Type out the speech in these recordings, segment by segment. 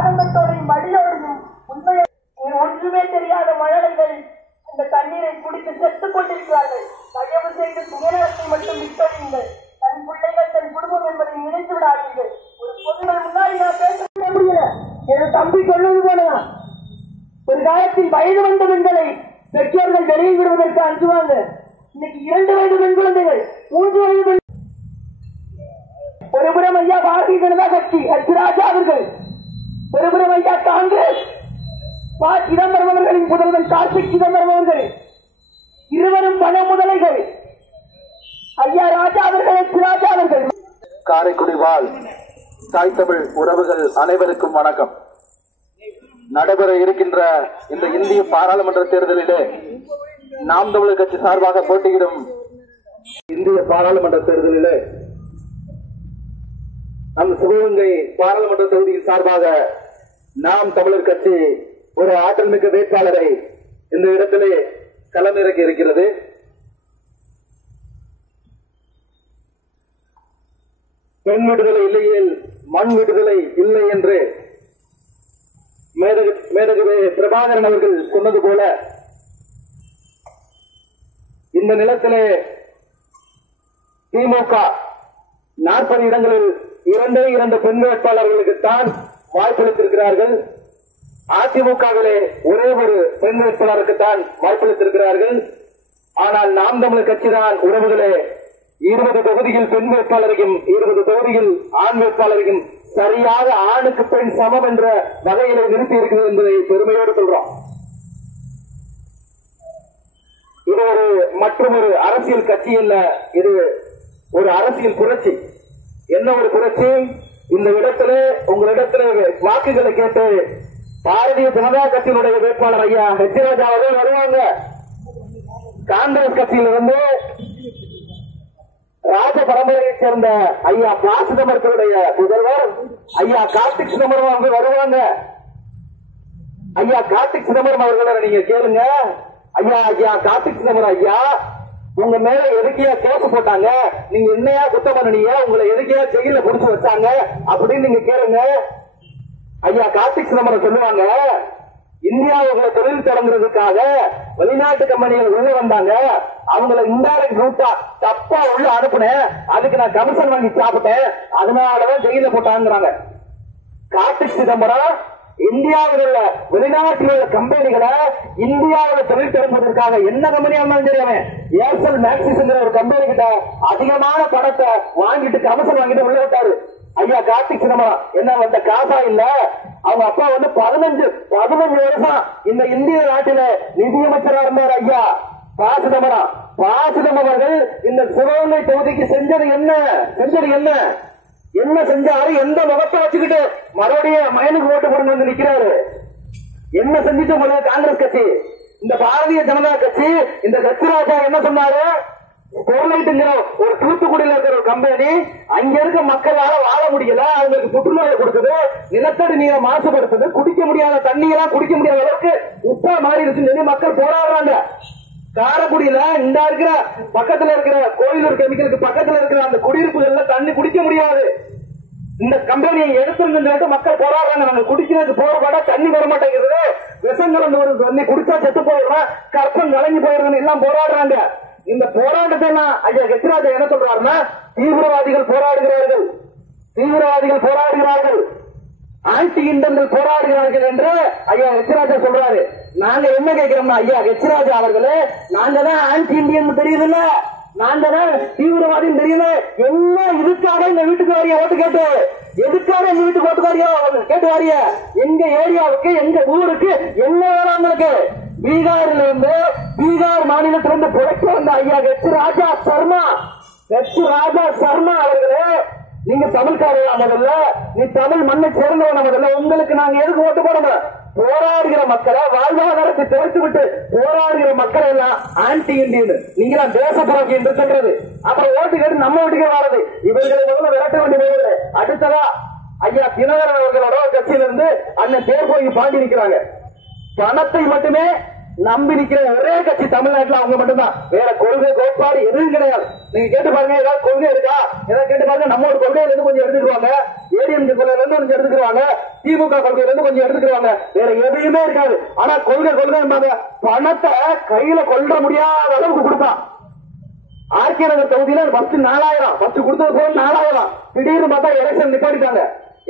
ஆனந்தத்தோடையும் மடியோடையும் உண்மையை ஒன்றுமே தெரியாத மழலைகள் அந்த தண்ணீரை குடித்து செத்துக் கொண்டிருக்கிறார்கள். தயவு செய்து சுயநலத்தை மட்டும் விட்டறியுங்கள். தன் பிள்ளைகள் தன் குடும்பம் என்பதை நினைத்து விடாதீர்கள். ஒரு பொதுமக்கள் முன்னாடி நான் பேச முடியல. என் தம்பி சொல்வது போனா ஒரு காலத்தில் வயது வந்த பெண்களை பெற்றோர்கள் வெளியே விடுவதற்கு அஞ்சுவாங்க. இன்னைக்கு 2 வயது பெண் குழந்தைகள், 3 வயது பெண். ஒருபுறம் ஐயா பாரதிய ஜனதா கட்சி ராஜா அவர்கள், ஒருபுறம் ஐயா காங்கிரஸ் சிதம்பரம் அவர்களின் புதல்வன் கார்த்திக் சிதம்பரம் அவர்கள், இருவரும் பண முதலைகள். ஐயா ராஜா அவர்கள், ராஜா அவர்கள். காரைக்குடி வாழ் தாய் தமிழ் உறவுகள் அனைவருக்கும் வணக்கம். நடைபெற இருக்கின்ற இந்த இந்திய பாராளுமன்ற தேர்தலிலே நாம் தமிழர் கட்சி சார்பாக போட்டியிடும் இந்திய பாராளுமன்ற தேர்தலிலே நம் சிவகங்கை பாராளுமன்ற தொகுதியின் சார்பாக நாம் தமிழர் கட்சி ஒரு ஆற்றல் மிக்க வேட்பாளரை இந்த இடத்திலே களமிறக்கி இருக்கிறது. பெண் விடுதலை இல்லையேல் மண் விடுதலை இல்லை என்று மேதகவே பிரபாகரன் அவர்கள் சொன்னது போல இந்த நிலத்திலே திமுக 40 இடங்களில் 2 பெண் வேட்பாளர்களுக்குத்தான் வாய்ப்பளித்திருக்கிறார்கள். அதிமுகவிலே ஒரே ஒரு பெண் வேட்பாளருக்குத்தான் வாய்ப்பளித்திருக்கிறார்கள். ஆனால் நாம் தமிழர் கட்சிதான் உறவுகளே 20 தொகுதியில் பெண் வேட்பாளரையும் 20 தொகுதியில் ஆண் வேட்பாளரையும் சரியாக ஆணுக்கு பெண் சமம் என்ற வகையிலே நிறுத்தி இருக்கிறது என்பதை பெருமையோடு சொல்றோம். இது ஒரு மற்றொரு அரசியல் கட்சி அல்ல, இது ஒரு அரசியல் புரட்சி. என்ன ஒரு புரட்சி? இந்த இடத்துல உங்களிடத்துல வாக்குகளை கேட்டு பாரதிய ஜனதா கட்சியினுடைய வேட்பாளர் ஐயா ஹெச் ராஜா அவர்கள் வருவாங்க. காங்கிரஸ் கட்சியிலிருந்து ராஜ பரம்பரையைச் சேர்ந்த ஐயா ப. சிதம்பரத்தினுடைய முதல்வர் ஐயா கார்த்திக் சிதம்பரம் அவர்கள் வருவாங்க. ஐயா கார்த்திக் சிதம்பரம் அவர்களை நீங்க கேளுங்க. ஐயா கார்த்திக் சிதம்பரம் ஐயா, உங்க மேல எதுக்கையா கேஸ் போட்டாங்க, நீங்க என்னையா குத்தம் பண்ணீங்க, உங்களை எதுக்கையா ஜெயில புடிச்சு வச்சாங்க அப்படின்னு நீங்க கேளுங்க. ஐயா கார்த்திக் சிதம்பரம் சொல்லுவாங்க, இந்தியாவுக்குள்ள தொழில் தொடங்குறதுக்காக வெளிநாட்டு கம்பெனிகள் உள்ள வந்தாங்க, அவங்களை இன்டைரக்ட் ரூட்டா தப்பா உள்ள அனுப்புனேன், அதுக்கு நான் கமிஷன் வாங்கி சாப்பிட்டேன், அதனாலதான் ஜெயில போட்டாங்கிறாங்க. கார்த்திக் சிதம்பரம் இந்தியாவில் உள்ள வெளிநாட்டில் உள்ள கம்பெனிகளை இந்தியாவில் தொழில் தொடங்குவதற்காக என்ன கம்பெனியா இருந்தாலும் தெரியாம ஏர்செல் மேக்சிஸ் ஒரு கம்பெனி கிட்ட அதிகமான பணத்தை வாங்கிட்டு கமிஷன் வாங்கிட்டு உள்ள விட்டாரு. ஐயா கார்த்திக் சிதம்பரம் என்ன வந்த காசா இல்ல, அவங்க அப்பா 15 வருஷம் இந்த இந்திய நாட்டில நிதியமைச்சரா இருந்தார். ஐயா ப. சிதம்பரம் அவர்கள் இந்த சிவகங்கை தொகுதிக்கு செஞ்சது என்ன செஞ்சாரு? எந்த முகத்தை வச்சுக்கிட்டு மறுபடியும் மயனுக்கு ஓட்டு போட்டு வந்து நிக்கிறாரு? என்ன செஞ்சுட்டு காங்கிரஸ் கட்சி, இந்த பாரதிய ஜனதா கட்சி, இந்த கட்சிராஜா என்ன சொன்னாரு? ஸ்டெர்லைட்ங்கிற ஒரு தூத்துக்குடியில் இருக்கிற ஒரு கம்பெனி அங்க இருக்க மக்களால வாழ முடியல, அவங்களுக்கு புற்றுநோயை கொடுக்குது, நிலத்தடி நீரை மாசுபடுத்துது, குடிக்க முடியாத தண்ணீரெல்லாம் குடிக்க முடியாத அளவுக்கு உப்பா மாறிடுச்சுன்னு சொல்லி மக்கள் போராடுறாங்க. காரைக்குடியில இந்த இருக்கிற பக்கத்துல இருக்கிற கோயிலூர் கெமிக்கலுக்கு பக்கத்துல இருக்கிற அந்த குடியிருப்புகள்ல தண்ணி குடிக்க முடியாது. இந்த கம்பெனியை எடுத்துருந்து மக்கள் போராடுறாங்க. நாங்க குடிக்கிறதுக்கு போறப்பட தண்ணி வர மாட்டேங்குது, விஷம் கலந்து வருது, தண்ணி குடிச்சா செத்து போயிடுறோம், கற்பம் கலங்கி போயிடுறோம் எல்லாம் போராடுறாங்க. இந்த போராட்டத்தை ஐயா ஹெச்ராஜா என்ன சொல்றாருன்னா, தீவிரவாதிகள் போராடுகிறார்கள், ஆன்டி இண்டர்கள் போராடுகிறார்கள் என்று ஐயா ஹெச்ராஜா சொல்றாரு. நாங்க என்ன கேட்கிறோம்னா, ஐயா ஹெச்ராஜா அவர்களே, நாங்க தான் ஆன்டி இண்டியன் தெரியுதுல்ல, நாங்க தான் தீவிரவாதின்னு தெரியல, என்ன இதுக்காக இந்த வீட்டுக்கு வாரியா ஓட்டு கேட்டு, எதுக்காக இந்த வீட்டுக்கு ஓட்டு வாரியா கேட்டு வாரிய, எங்க ஏரியாவுக்கு எங்க ஊருக்கு என்ன வேணும் உங்களுக்கு? பீகார் மாநிலத்திலிருந்து புழைக்க வந்த ஐயா ஹெச் ராஜா சர்மா அவர்களே, நீங்க தமிழ்காரா முதல்ல, நீ தமிழ் மண்ணை சேர்ந்தவன முதல்ல, உங்களுக்கு நாங்க எதுக்கு ஓட்டு போடணும்? போராடுகிற மக்களை வாழ்வாதாரத்தை துறைத்து விட்டு போராடுகிற மக்கள் எல்லாம் ஆன்டி இண்டியன், நீங்க தேச புரட்சி என்று சொல்றது. அப்புறம் ஓட்டு கேட்டு நம்ம வீட்டுக்கு வர்றது, இவர்களை முதல்ல விரட்ட வேண்டிய. அடுத்ததா ஐயா தினகரன் அவர்களோட கட்சியிலிருந்து அண்ணன் தேர்போய் பாண்டி நிற்கிறாங்க. பணத்தை மட்டுமே நம்பி நிக்கிற ஒரே கட்சி தமிழ்நாட்டில் அவங்க மட்டும்தான். வேற கொள்கை கோட்பாடு எதுவும் கிடையாது. நீங்க கேட்டு பாருங்க, ஏதாவது கொள்கை இருக்கா? ஏதாவது கேட்டு பாருங்க, நம்ம ஒரு கொள்கையில இருந்து கொஞ்சம் எடுத்துக்குவாங்க, ஏடிஎம் கொள்கையில இருந்து கொஞ்சம் எடுத்துக்குவாங்க, திமுக கொள்கையில இருந்து கொஞ்சம் எடுத்துக்குவாங்க, வேற எதையுமே இருக்காது. ஆனா கொள்கை பணத்தை கையில கொள்ள முடியாத அளவுக்கு கொடுப்பான். ஆர்கே நகர் தொகுதியில ஃபர்ஸ்ட் 4000 ஃபர்ஸ்ட் கொடுத்தது போல 4000 திடீர்னு பார்த்தா எலெக்ஷன் நிப்பாட்டிட்டாங்க.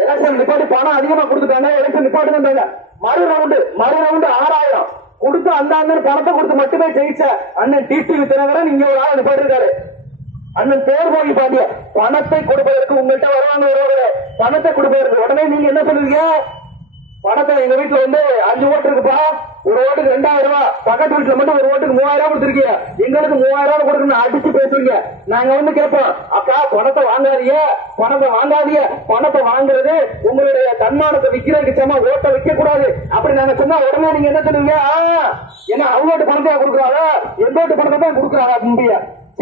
எலெக்ஷன் நிப்பாட்டி பணம் அதிகமா கொடுத்துட்டாங்க, எலெக்ஷன் நிப்பாட்டுங்க. மறு ரவுண்டு 6000 கொடுத்து அந்த பணத்தை கொடுத்து மட்டுமே ஜெயிச்ச அண்ணன் டிடிவி தினகரன் இங்க ஒரு ஆள் நிப்பாட்டிருக்காரு. அண்ணன் பேர் போய் பாத்திய பணத்தை கொடுப்பதற்கு உங்கள்கிட்ட வருவாங்க, பணத்தை கொடுப்பதற்கு உடனே நீங்க என்ன சொல்லுவீங்க? பணத்தை எங்க வீட்டுல 5 ஓட்டு இருக்குப்பா, ஒரு ஓட்டுக்கு 2000 ரூபாய், பக்கத்து வீட்டுல மட்டும் ஒரு ஓட்டுக்கு 3000 ரூபாய் கொடுத்துருக்கீங்க, எங்களுக்கு 3000 கொடுக்கணும் அடிச்சு பேசுவீங்க. நாங்க கேட்போம், அக்கா பணத்தை வாங்காதீங்க, பணத்தை வாங்குறது உங்களுடைய தன்மானத்தை விக்கிறதுக்கு சமமா, ஓட்டை விற்க கூடாது அப்படி நாங்க சொன்னா உடனே நீங்க என்ன சொல்லுவீங்க? ஏன்னா அவங்களோட பணத்தை கொடுக்குறாங்க, எந்தோட்டு பணத்தை தான் கொடுக்குறாங்க மும்பிய.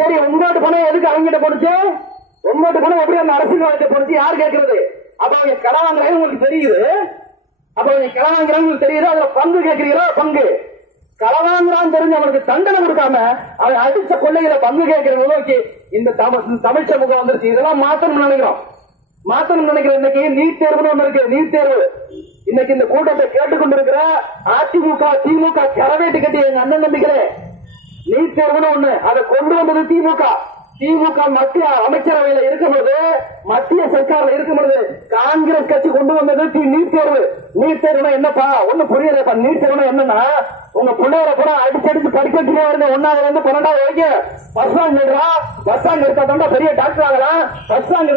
சரி, உங்களோட பணம் எதுக்கு அவங்கிட்ட போனுச்சு? உங்களோட பணம் எப்படி அந்த அரசியல்வாதிட்ட போனுச்சு? யார் கேட்கறது? அப்ப அவங்க கடை வாங்குறாங்க உங்களுக்கு தெரியுது, அப்ப களை வாங்குறான்னு தெரியுது, அதுல பங்கு கேட்கிறீங்களா? பங்கு களை வாங்குறான்னு தெரிஞ்சு அவனுக்கு தண்டனை கொடுக்காம அவன் அடிச்ச கொள்ளையில பங்கு கேட்கிறவங்க இந்த தமிழ் சமூகம் வந்துருச்சு. இதெல்லாம் மாத்தணும் நினைக்கிறோம். இன்னைக்கு நீட் தேர்வுன்னு ஒண்ணு இருக்கு. நீட் தேர்வு இன்னைக்கு இந்த கூட்டத்தை கேட்டுக்கொண்டிருக்கிற அதிமுக திமுக கரவேட்டு கட்டி எங்க அண்ணன் நம்பிக்கிறேன். நீட் தேர்வுன்னு ஒண்ணு, அதை கொண்டு வந்தது திமுக மத்திய அமைச்சரவையில் இருக்கும்போது, மத்திய சர்க்கார்ல இருக்கும்போது காங்கிரஸ் கட்சி கொண்டு வந்தது நீட் தேர்வு. நீட் தேர்வுனா என்னப்பா? ஒண்ணு புரியலப்பா. நீட் தேர்வுனா என்னன்னா, உங்க பிள்ளைகளை கூட அடிச்சு படிக்க வச்சுட்டே இருந்த 1வது இருந்து 12வது வரைக்கும் ஃபர்ஸ்ட் ரேங்க் எடுத்தா பெரிய டாக்டர் ஆகலாம். ஃபர்ஸ்ட் ரேங்க்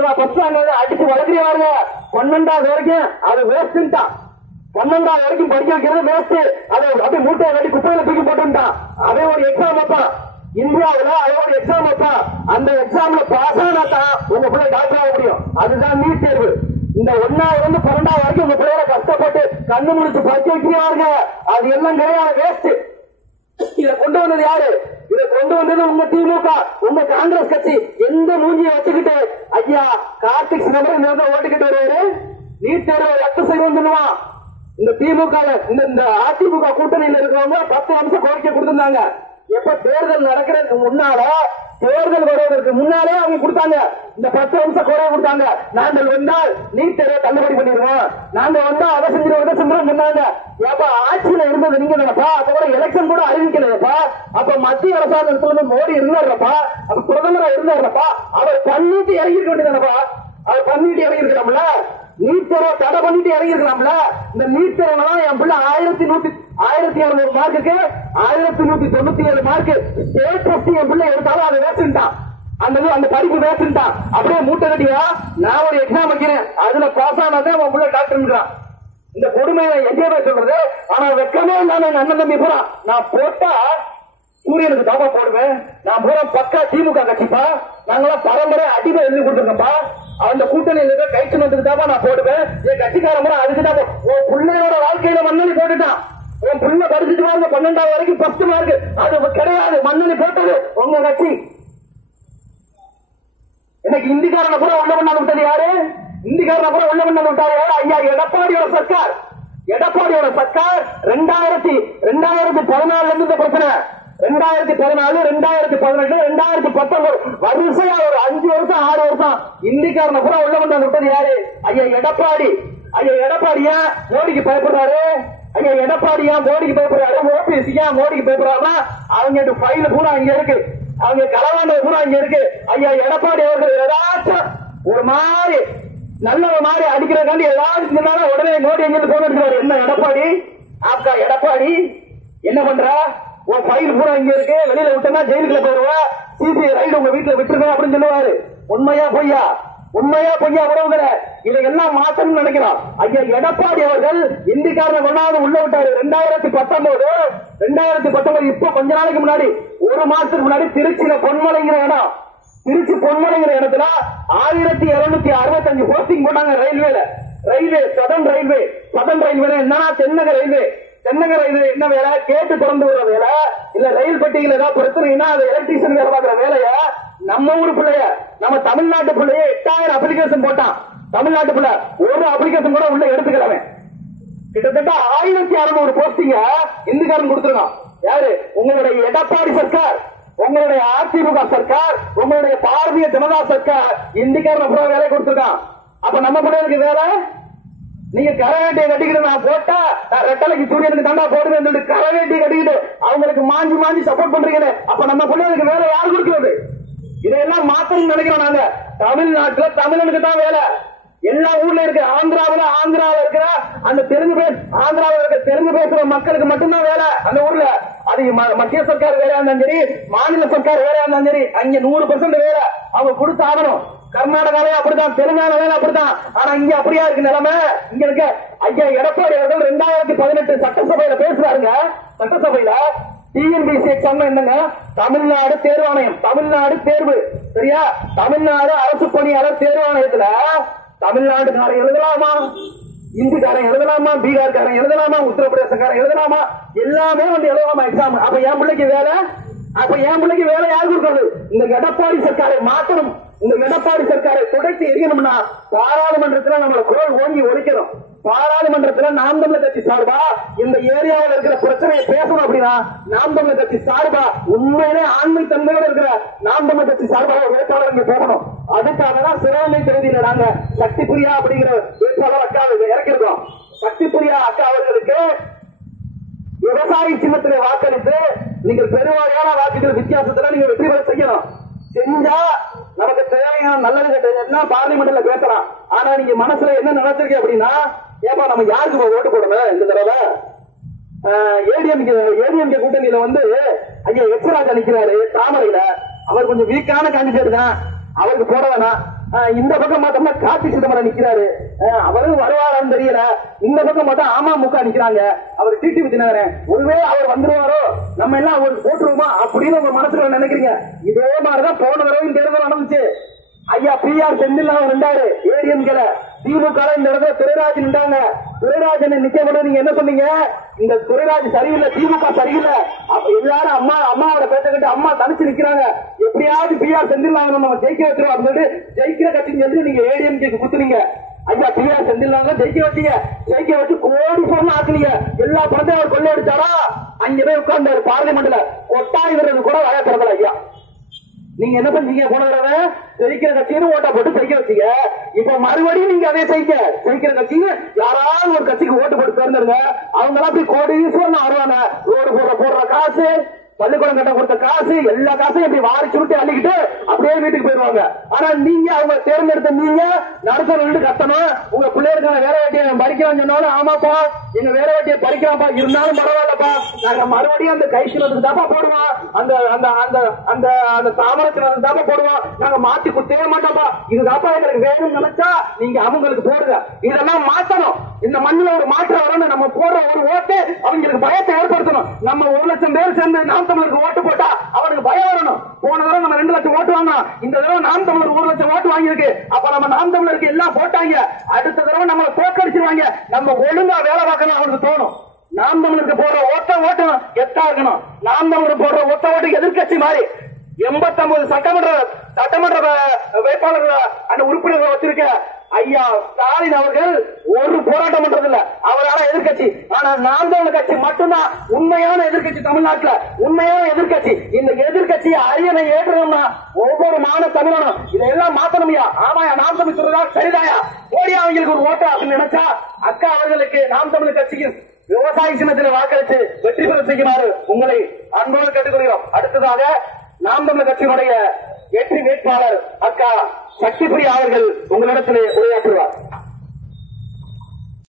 அடிச்சு வளர்க்கிறீங்க. 12வது வரைக்கும் அது வேஸ்ட்ட்டான். 12வது வரைக்கும் படிக்க வைக்கிறது வேஸ்ட். அதை அப்படியே மூட்டையை கட்டி குப்பையில தூக்கி போட்டுட்டான். அதே ஒரு எக்ஸாம் வைப்பான் இந்தியாவில், அதோட எக்ஸாம் வைப்பான். அந்த எக்ஸாம்ல பாஸ் ஆனா தான் உங்க பிள்ளை டாக்டர் ஆக முடியும். அதுதான் நீட் தேர்வு. இந்த 1வது இருந்து 12வது வரைக்கும் உங்க பிள்ளைகளை கஷ்டப்பட்டு கண்ணு முடிச்சு படிக்க வைக்கிறாங்க. அது எல்லாம் கிடையாது, வேஸ்ட். இதை கொண்டு வந்தது யாரு? இதை கொண்டு வந்தது உங்க திமுக, உங்க காங்கிரஸ் கட்சி. எந்த மூஞ்சியை வச்சுக்கிட்டு ஐயா கார்த்திக் சிதம்பரம் ஓட்டுக்கிட்டு வருவாரு? நீட் தேர்வை ரத்து செய்வோம் சொல்லுவான். இந்த திமுக இந்த அதிமுக கூட்டணியில் இருக்கிறவங்க 10 அம்சம் கோரிக்கை கொடுத்திருந்தாங்க. எப்ப தேர்தல் நடக்கிறதுக்கு முன்னால, தேர்தல் வருவதற்கு முன்னாலே அவங்க கொடுத்தாங்க. இந்த 10 அம்சம் கோரிக்கை கொடுத்தாங்க. நாங்கள் வந்தால் நீட் தேர்வை தள்ளுபடி பண்ணிடுவோம், நாங்க வந்தா அதை செஞ்சிருவோம் சொன்னாங்க. எப்ப ஆட்சியில இருந்தது நீங்க தானப்பா, அப்ப கூட எலெக்ஷன் கூட அறிவிக்கலையப்பா. அப்ப மத்திய அரசாங்கத்துல மோடி இருந்தாருப்பா, அப்ப பிரதமரா இருந்தாருப்பா, அவர் பண்ணிட்டு இறங்கிருக்க வேண்டியதானப்பா. அவர் பண்ணிட்டு இறங்கிருக்கலாம்ல, நீட் தேர்வை தடை பண்ணிட்டு இறங்கிருக்கலாம்ல. இந்த நீட் தேர்வுல என் பிள்ளை 1200 மார்க்குக்கு 1197 மார்க் ஸ்டேட் டெஸ்ட் என் பிள்ளை எடுத்தாலும் அதை வேஸ்ட்டான். அந்த படிப்பு வேஸ்ட்டான். அப்படியே மூட்டை கட்டியா நான் ஒரு எக்ஸாம் வைக்கிறேன், அதுல பாஸ் ஆனாதான் உன் பிள்ளை டாக்டர். இந்த கொடுமையை எங்கேயுமே சொல்றது. ஆனா வெக்கமே இல்லாம எங்க அண்ணன் தம்பி பூரா நான் போட்டா சூரியனுக்கு தாப்பா போடுவேன், நான் பூரா பக்கா திமுக கட்சிப்பா, நாங்களாம் பரம்பரை அடிமை எழுதி கொடுத்துருக்கோம்ப்பா, அந்த கூட்டணியில கைச்சுமத்துக்கு தாப்பா நான் போடுவேன், என் கட்சிக்கார முறை அதுக்கு தான். உன் பிள்ளையோட வாழ்க்கையில மண்ணெண்ணி போட்டுட்டான். உன் பிள்ளை படிச்சுட்டு வாங்க 12வது வரைக்கும் 10 மார்க், அது கிடையாது. மண்ணெண்ணி போட்டது உங்க கட்சி. எனக்கு இந்திக்காரனை கூட உள்ள பண்ணாது விட்டது யாரு? இந்திக்காரனை கூட உள்ள பண்ணாது விட்டாரு ஐயா எடப்பாடியோட சர்க்கார். 2014 இருந்து பிரச்சனை. 2014, 2018, 2019 வரிசையா ஒரு 5 வருஷம் 6 வருஷம் இந்திக்காரனை கூட உள்ள கொண்டு விட்டது யாரு? ஐயா எடப்பாடி. எடப்பாடியா மோடிக்கு பயப்படுறாரு? ஐயா எடப்பாடியா மோடிக்கு பயப்படுறாரு? ஓபிஎஸ்சியா மோடிக்கு பயப்படுறாருன்னா அவங்க ஃபைல் பூரா இங்க இருக்கு, அவங்க களவாண்ட பூரா இங்க இருக்கு. ஐயா எடப்பாடி அவர்கள் ஏதாச்சும் ஒரு மாதிரி நல்ல மாதிரி அடிக்கிறதுக்காண்டி ஏதாவது உடனே மோடி எங்க போன் எடுக்கிறாரு. என்ன எடப்பாடி ஆப்கா எடப்பாடி என்ன பண்ற? உன் ஃபைல் பூரா இங்க இருக்கு, வெளியில விட்டா ஜெயிலுக்குள்ள போயிருவா, சிபிஐ ரைடு உங்க வீட்டுல விட்டுருவேன் அப்படின்னு சொல்லுவாரு. உண்மையா பொய்யா? உறவுகளை இதையெல்லாம் மாற்றணும் நினைக்கிறோம். ஐயா எடப்பாடி அவர்கள் இந்திக்காரனை கொண்டாந்து உள்ள விட்டாரு. 2019 இப்ப கொஞ்ச நாளைக்கு முன்னாடி, ஒரு மாசத்துக்கு முன்னாடி திருச்சியில பொன்மலைங்கிற இடம், திருச்சி பொன்மலைங்கிற இடத்துல 1265 போஸ்டிங் போட்டாங்க. ரயில்வே சதன் ரயில்வே என்னன்னா தென்னக ரயில்வே என்ன வேலை? கேட்டு திறந்து வர வேலை, இல்ல ரயில் பெட்டிகள் ஏதாவது பிரச்சனைனா அது எலக்ட்ரீஷியன் வேலை பார்க்கிற வேலைய நம்ம ஊரு பிள்ளைய, நம்ம தமிழ்நாட்டு பிள்ளைய 8000 அப்ளிகேஷன் போட்டான். தமிழ்நாட்டு பிள்ளை ஒரு அப்ளிகேஷன் கூட உள்ள எடுத்துக்கலாமே. கிட்டத்தட்ட 1600 போஸ்டிங்க இந்திக்காரன் கொடுத்துருக்கான். யாரு? உங்களுடைய எடப்பாடி சர்க்கார், உங்களுடைய அதிமுக சர்க்கார், உங்களுடைய பாரதிய ஜனதா சர்க்கார் இந்திக்காரன் வேலை கொடுத்துருக்கான். அப்ப நம்ம பிள்ளைகளுக்கு வேலை நீங்க கரவேட்டியை கட்டிக்கிட்டு நான் போட்டா ரெட்டலைக்கு சூரியனுக்கு தண்டா போடுவேன் சொல்லிட்டு கரவேட்டியை கட்டிக்கிட்டு அவங்களுக்கு மாஞ்சி மாஞ்சி சப்போர்ட் பண்றீங்க. அப்ப நம்ம பிள்ளைகளுக்கு வேலை யாரு கொடுக்கிறது? இதையெல்லாம் மாத்தணும்னு நினைக்கிறோம் நாங்க. தமிழ்நாட்டுல தமிழனுக்கு தான் வேலை. எல்லா ஊர்ல இருக்கு. ஆந்திராவில இருக்கிற அந்த ஆந்திராவில இருக்க தெலுங்கு பேசுற மக்களுக்கு மட்டும்தான் வேலை அந்த ஊர்ல. அது மத்திய சர்க்கார் வேலையா இருந்தாலும் சரி, மாநில சர்க்கார் வேலையா இருந்தாலும் சரி, அங்க 100% வேலை அவங்க கொடுத்து ஆகணும். கர்நாடகாவே அப்படித்தான், தெலுங்கானாவே அப்படித்தான். ஆனா இங்க அப்படியா இருக்கு நிலைமை. இங்க இருக்க ஐயா எடப்பாடி அவர்கள் 2018 சட்டசபையில பேசுறாருங்க. சட்டசபையில டிஎன்பிசி எக்ஸாம் என்னங்க, தமிழ்நாடு தேர்வாணையம், தமிழ்நாடு தேர்வு சரியா, தமிழ்நாடு அரசு பணியாளர் தேர்வாணையத்துல தமிழ்நாடுக்காரன் எழுதலாமா, இந்துக்காரன் எழுதலாமா, பீகார்காரன் எழுதலாமா, உத்தரப்பிரதேசக்காரன் எழுதலாமா, எல்லாமே வந்து எழுதலாமா எக்ஸாம். அப்ப என் பிள்ளைக்கு வேலை, அப்ப என் பிள்ளைக்கு வேலை யாரு கொடுக்கிறது? இந்த எடப்பாடி சர்க்காரை மாற்றணும். இந்த எடப்பாடி சர்க்காரை துடைத்து எரியணும்னா பாராளுமன்றத்தில் நம்மள குரல் ஓங்கி ஒழிக்கணும். பாராளுமன்றத்தில் நாம் தமிழர் கட்சி சார்பா இந்த ஏரியாவில் இருக்கிற பிரச்சனையை பேசணும். அப்படின்னா நாம் தமிழர் கட்சி சார்பா உண்மையிலே ஆண்மை தன்மையோட இருக்கிற நாம் தமிழர் கட்சி சார்பா ஒரு வேட்பாளர் இங்க போகணும். அதுக்காக தான் சிறுபான்மை தொகுதியில நாங்க சக்தி பிரியா அப்படிங்கிற வேட்பாளர் அக்கா இறக்கிருக்கோம். சக்தி பிரியா அக்கா அவர்களுக்கு விவசாய சின்னத்திலே வாக்களித்து நீங்கள் பெருவாரியான வாக்குகள் வித்தியாசத்துல நீங்க வெற்றி பெற செய்யணும். செஞ்சா நமக்கு தேவையான நல்லது கெட்டது பார்லிமெண்ட்ல பேசலாம். ஆனா நீங்க மனசுல என்ன நினைச்சிருக்கீங்க அப்படின்னா, ஏப்பா நம்ம யாருக்கு ஓட்டு போடணும் இந்த தடவை? ஏடிஎம்கே கூட்டணியில வந்து ஐயா எச்ராஜா நிக்கிறாரு தாமரையில. அவர் கொஞ்சம் வீக்கான கேண்டிடேட் தான், அவருக்கு போட வேணாம். இந்த பக்கம் பார்த்தோம்னா கார்த்தி சிதம்பரம் நிக்கிறாரு, அவரும் வருவாரான்னு தெரியல. இந்த பக்கம் பார்த்தா அமமுக நிக்கிறாங்க, அவர் டிடிவி தினகரன். ஒருவேளை அவர் வந்துருவாரோ, நம்ம எல்லாம் அவருக்கு போட்டுருவோமா அப்படின்னு உங்க மனசுல நினைக்கிறீங்க. இதே மாதிரிதான் போன தடவையும் தேர்தல் நடந்துச்சு. ஐயா PR செந்தில் நின்றாரு ஏடிஎம்கேல, திமுக இந்த இடத்துல துரைராஜ் நின்றாங்க. துரைராஜன் நிக்க நீங்க என்ன சொன்னீங்க? இந்த துரைராஜ் சரியில்லை, திமுக சரியில்லை. அப்ப எல்லாரும் அம்மாவோட பேச்ச கேட்டு அம்மா தனிச்சு நிக்கிறாங்க. எப்படியாவது PR செந்தில் நம்ம ஜெயிக்க வச்சிருவோம் அப்படின்னு சொல்லிட்டு ஜெயிக்கிற கட்சின்னு சொல்லி நீங்க ஏடிஎம்கேக்கு குத்துனீங்க. ஐயா PR செந்தில் ஜெயிக்க வச்சீங்க. ஜெயிக்க வச்சு கோடி பொருள் ஆக்குனீங்க. எல்லா பணத்தையும் அவர் கொள்ளை அடிச்சாரா? அங்க போய் உட்கார்ந்தாரு பார்லிமெண்ட்ல. கொட்டாய் விடுறது கூட வர திறக்கல. ஐயா நீங்க என்ன பண்ணீங்க? போன தடவை ஜெயிக்கிற கட்சின்னு ஓட்டா போட்டு ஜெயிக்க வச்சீங்க. இப்ப மறுபடியும் நீங்க அதே செய்ய ஜெயிக்கிற கட்சின்னு யாராவது ஒரு கட்சிக்கு ஓட்டு போட்டு தேர்ந்தெடுங்க. அவங்க எல்லாம் போய் கோடீஸ்வரன் வருவாங்க. ரோடு போடுற காசு, பள்ளிக்கூடம் கட்ட கொடுத்த காசு, எல்லா காசையும் இப்படி வாரி சுருட்டி அள்ளிக்கிட்டு அப்படியே வீட்டுக்கு போயிருவாங்க. ஆனா நீங்க அவங்க தேர்ந்தெடுத்த நீங்க நடத்த கட்டணும். உங்க பிள்ளைகளுக்கான வேலை வேட்டியை பறிக்கலாம்னு சொன்னாலும் ஆமாப்பா எங்க வேலை வேட்டியை பறிக்கலாம்ப்பா, இருந்தாலும் பரவாயில்லப்பா நாங்க மறுபடியும் அந்த கை சின்னத்துக்கு தாப்பா போடுவோம், அந்த அந்த அந்த அந்த அந்த தாமரை சின்னத்துக்கு தாப்பா போடுவோம், நாங்க மாத்தி குத்தவே மாட்டோம்ப்பா. இதுதாப்பா எங்களுக்கு வேணும்னு நினைச்சா நீங்க அவங்களுக்கு போடுங்க. இதெல்லாம் மாற்றணும். இந்த மண்ணில் ஒரு மாற்றம் வரணும். நம்ம போடுற ஒரு ஓட்டு அவங்களுக்கு பயத்தை ஏற்படுத்தணும். நம்ம 1 லட்சம் பேர் சேர்ந்து நாம் தமிழருக்கு ஓட்டு போட்டா அவனுக்கு பயம் வரணும். போன தடவை நம்ம 2 லட்சம் ஓட்டு வாங்கலாம், இந்த தடவை நாம் தமிழர் 1 லட்சம் ஓட்டு வாங்கியிருக்கு. அப்ப நம்ம நாம் தமிழருக்கு எல்லாம் போட்டாங்க, அடுத்த தடவை நம்ம தோற்கடிச்சிருவாங்க. நம்ம ஒழுங்கா வேலை பார்க்கணும் அவனுக்கு தோணும். நாம் தமிழருக்கு போடுற ஓட்டு எத்தா இருக்கணும். நாம் தமிழருக்கு போடுற ஓட்டு எதிர்கட்சி மாதிரி 89 சட்டமன்ற வேட்பாளர்கள் அந்த உறுப்பினர்களை வச்சிருக்க ஐயா ஸ்டாலின் அவர்கள் ஒரு போராட்டம் பண்றதில்ல. அவரால் எதிர்கட்சி. ஆனா நாம் தமிழர் கட்சி மட்டும்தான் உண்மையான எதிர்கட்சி. தமிழ்நாட்டுல உண்மையான எதிர்கட்சி. இந்த எதிர்கட்சியை அரியணை ஏற்றணும்னா ஒவ்வொரு மாநில தமிழனும் இதெல்லாம் மாத்தணும்யா. ஆமாயா நாம் தமிழ் சொல்றதா சரிதாயா, ஓடி அவங்களுக்கு ஒரு ஓட்டு அப்படின்னு நினைச்சா அக்கா அவர்களுக்கு நாம் தமிழர் கட்சிக்கு விவசாய சின்னத்தில் வாக்களித்து வெற்றி பெற செய்யுமாறு உங்களை அன்போடு கேட்டுக்கொள்கிறோம். அடுத்ததாக நாம் தமிழர் கட்சியினுடைய வெற்றி வேட்பாளர் அக்கா சக்தி பிரியா அவர்கள் உங்களிடத்திலே உரையாற்றுவார்.